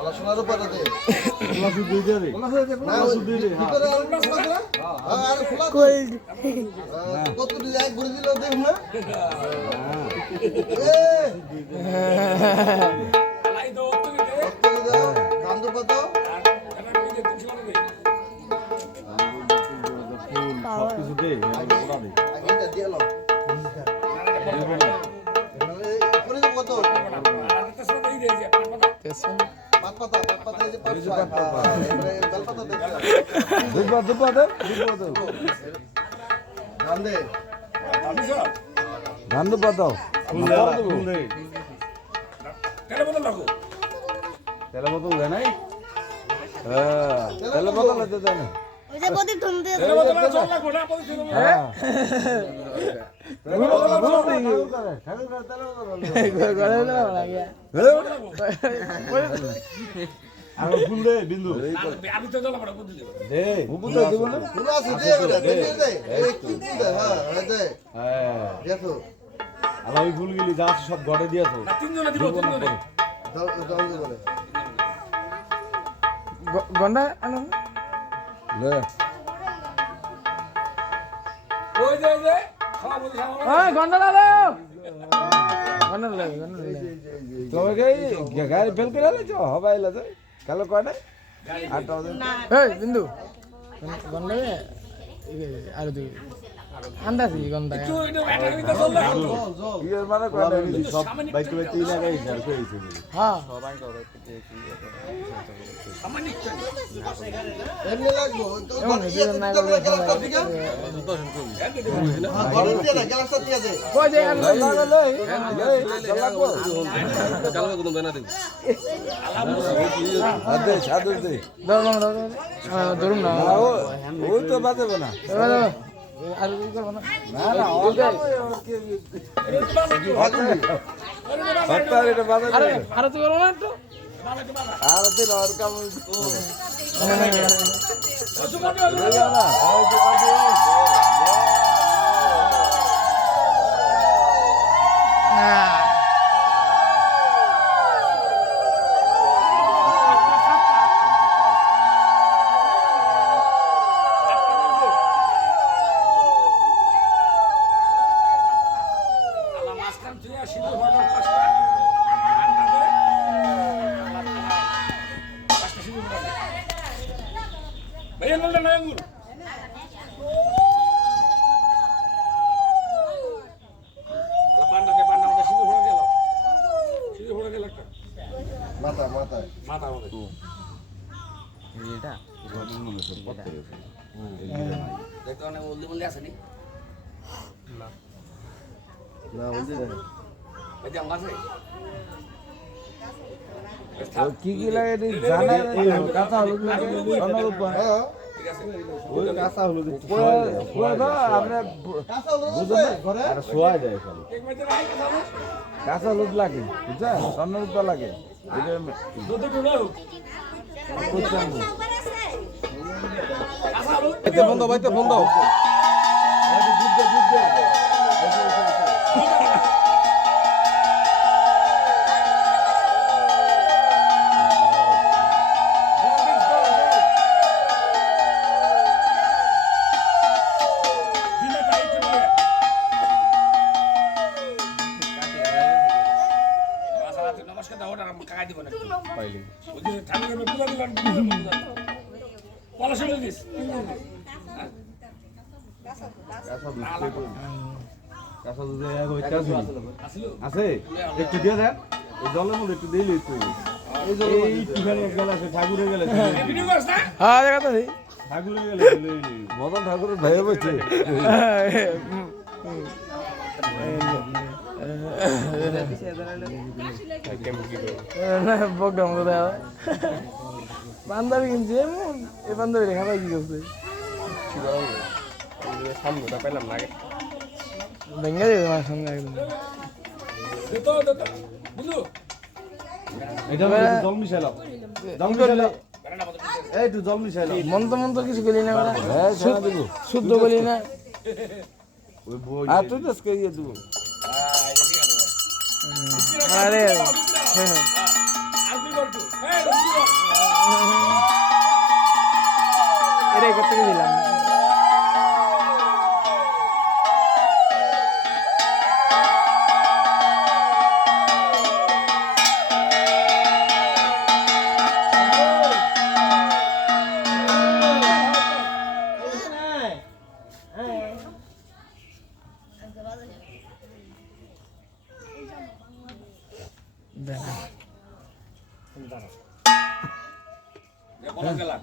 আলোচনারও পাঠাতে কত এক ঘুরে দিল দেখ না কান্দ কত সবকিছু দে কত ধান পাতাও তেলে বোতল দেয় নাই তেলে বোতল দেয় না ওই যে প্রদীপ ধুমতে ফুল দে বিন্দু আমি তো জল পড়া বুঝলি দে উপর তো দিব না ফুল আছে দে দে দে এই কি দে হ্যাঁ দে হ্যাঁ দেখো আলা ওই ফুলগুলি যা আছে সব গড়ে দিয়াছো না তিনজনে দিব তিনজনে দাও দাও বলে গন্ডা আনো লে ওই যে খাওয়া বলি খাওয়া ওই গন্ডা দাও গন্ডা লাগে তবে কি গাড়ি ফেল করে আলে হবাই লাগে কালো কয়টা 8টা বাজে এই বিন্দু গন্ডা আর দুই আন্দাজি গন্ডা একটু এটা একটা দিতে চল না ইয়ের মানে কয়টা সব বাইক বাইক তিন লাগাই ঝাড় করেছে হ্যাঁ সামান্য এমনি লাগবো তো এমন দুজন না গেলে গরম দিয়ে না গ্লাসটা দিয়ে দে কই যে আর লই আদে সাদে দে ধরুন না ওই তো বাজবে না আর কি করব না না না হত্যার এটা বাজবে আরে আর তো করব না একটু আর দিন আর কাম আলা মাসখান তুই সিদ্ধ হওয়ার পাঁচটা আন্দাজে পাঁচটা সিদ্ধ হওয়ার ভাই বলটা না আঙ্গুর আলা পান্ডাকে পান্ডা ওটা সিদ্ধ হয়ে গেল সিদ্ধ হয়ে গেল একটা মাথা মাথা মাথা আমাদের এটা দেখতে অনেক বলতে বললে আসেনি না বুঝলি না এই যে আমার আছে কি কি লাগে জানা কাঁচা হলুদ লাগে সোনার উপর হ্যাঁ ঠিক আছে ওই কাঁচা হলুদ পুরো তো আপনি কাঁচা হলুদ বুঝেন না ঘরে আর শোয়া যায় খালি এক মিনিট রাখ খাবো কাঁচা হলুদ লাগে বুঝছেন সোনার উপর লাগে এটা দুধ টুলো বুঝছেন কাঁচা আলু বন্ধ ভাই তো বন্ধ দিনে তাই চলে মাসালা তুই নমস্কার দাও ওটা কাকা দিব না পাইলি ওই যে ঠাকুরের পূজা দিলাম পলাশ হয়ে দিস কাঁচা দুধ হইতে আছে আসলো আছে একটু দিয়ে দেন এই জলের মধ্যে একটু দিলে একটু এই একটুখানি এক গেলাসে ঠাকুরের গেলাসে ভিডিও করছ না হ্যাঁ দেখা তো ঠাকুরের গেলাসে মদন ঠাকুরের ভাইয়া বলছে বকডাম কোথায় বান্ধবী কিনছি এই বান্ধবী রেখা পাই কি করছে সামনেটা পেলাম না ভেঙে দেবে আমার সঙ্গে একদম দেতো দেতো বুঝলো এটা জল মিশাইলাম জল মিশাইলাম এই একটু জল মিশাইলাম মন্ত্র কিছু বলি না আমরা হ্যাঁ শোনা দিব শুদ্ধ বলি না ওই বই আর তুই তো কইয়ে দিব আরে আর তুই এটাই করতে গেছিলাম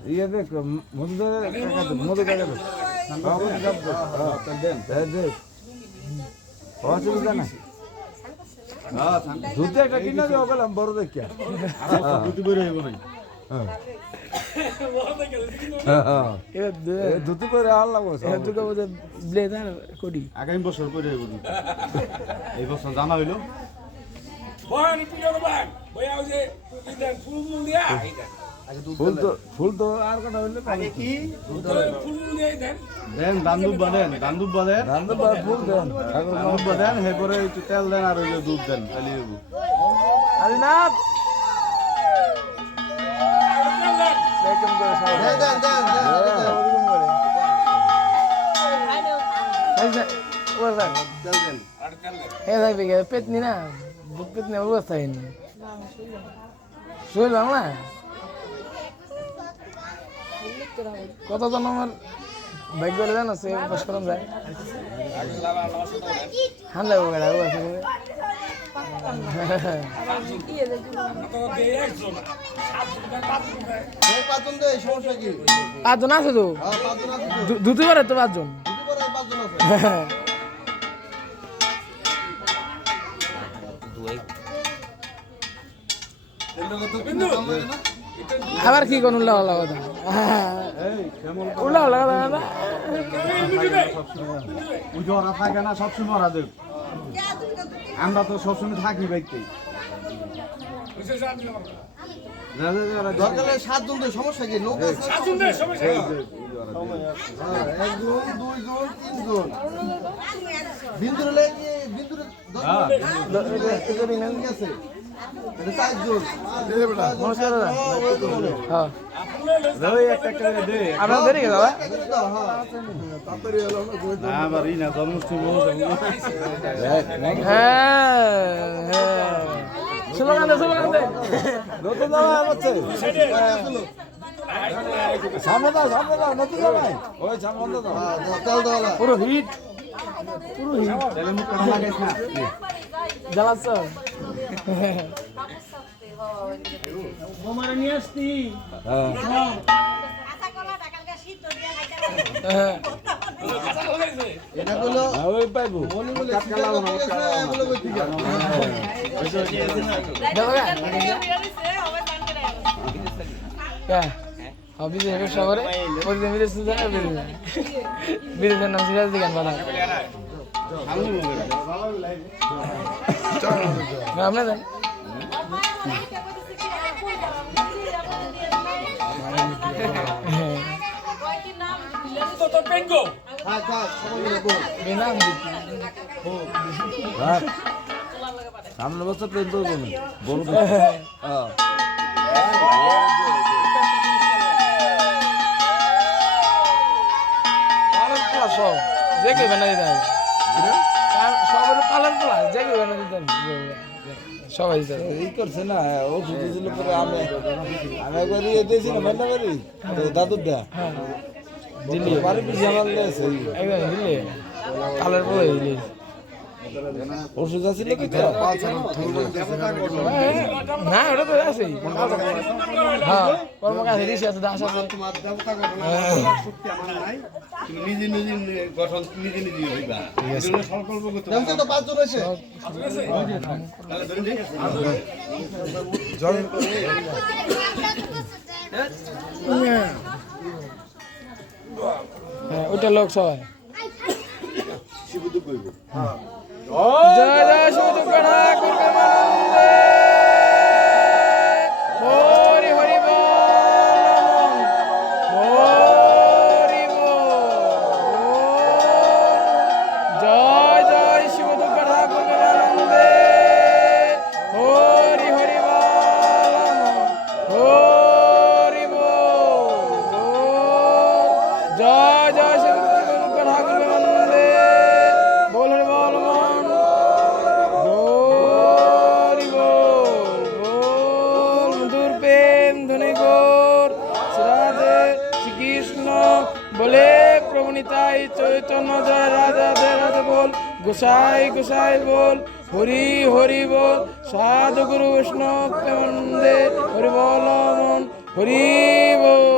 ইয়ে দেখ মধু মধু কাকা দেন অসুবিধা না দুধে একটা কিনা দেওয়া গেলাম বড় দেখিয়া দুধ বের হইব না দুধ করে আল্লাহ কোটি আগামী বছর করে হইব এই বছর জানা হইলো ফুল তো আর কথা হইলে কি দেন দান্দুব বাঁধেন দান্দুব বাঁধেন ফুল দেন দান্দুব বাঁধেন এরপরে একটু তেল দেন আর ওই দুধ দেন তাহলে হইব আরে না দেখুন করে সব ওরকম করে থাকবে পেতনি না বুক পেতনি অবস্থা হয়নি শুনলাম না কতজন আমার ভাগ্য জানো সে বাস করান যায় হান যাবো গাড়া ও আছে পাঁচজন আছে তো ধুতে পারে তো পাঁচজন আবার কি কোন উল্লাহ উল্লাহ কথা উল্লাহ উল্লাহ কথা ওরা থাকে না সবসময় ওরা দেব আমরা তো সবসময় থাকি বাইকতেই দরকার সাতজন তো সমস্যা কি লোক আছে একজন দুইজন তিনজন বিন্দুর লেগে বিন্দুর আছে চারজন আপনার দেরি দাদা আমার ই না জন্মাষ্টমী স্লোগান দে নতুন জামাই হচ্ছে সামনে দাও নতুন জামাই ওই সামনে দাও পুরো হিট তাহলে মুখ কাটা লাগাইছ না জ্বালাচ্ছ এটা হলো ওই পাইবো মনে বলে সিগন্যাল হয়ে গেছে এগুলো কইতে যা অফিস শহরে প্রতিদিন বিদেশে যায় বিদেশের নাম সিরাজ দিগান বাধা আপনার দেন সামনে বছর ট্রেন তো বড় সব যে কেউ বানা দিতে হবে সবের পালার প্লাস যে কেউ বানা দিতে হবে সবাই এই করছে না ও ছুটি ছিল পরে আমি করি দিয়েছি না বান্না করি দাদুর দা দিল্লি বাড়ি পিছিয়ে আমার লেছে একদম দিল্লি পালার পরে দিল্লি ওষুধ আছিল কি না ওটা তো আছে হ্যাঁ কর্মকাজ ঋষি আছে দাস আছে নিজে নিজে গঠন নিজে নিজে হইবা সংকল্প করতে যেমন তো পাঁচজন আছে ওইটা লোক সবাই জয় জয় শিবদুর্গা ঠাকুর হরি হরি বল হরি বল জয় জয় শিবদুর্গা ঠাকুর আনন্দে হরি হরি বল গৌর রাধে শ্রীকৃষ্ণ বলে প্রভু নিতাই চৈতন্য জয় রাধা রাধে বল গোসাই গোসাই বল হরি হরি বল সাধু গুরু বৈষ্ণব প্রেমানন্দে হরি বল মন হরি বল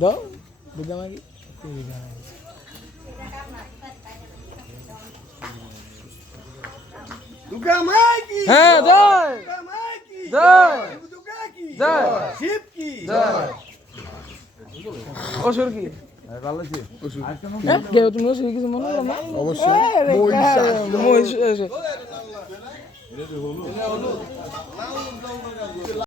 দাও দুর্গা মাগি দুর্গা মাই কি হ্যাঁ জয় দুর্গা মাই কি জয় দুর্গা কি জয় শিব কি জয় অসুর কি ভালো আছে কেউ তুমি অসুর কিছু মনে করো না অবশ্যই মহিষ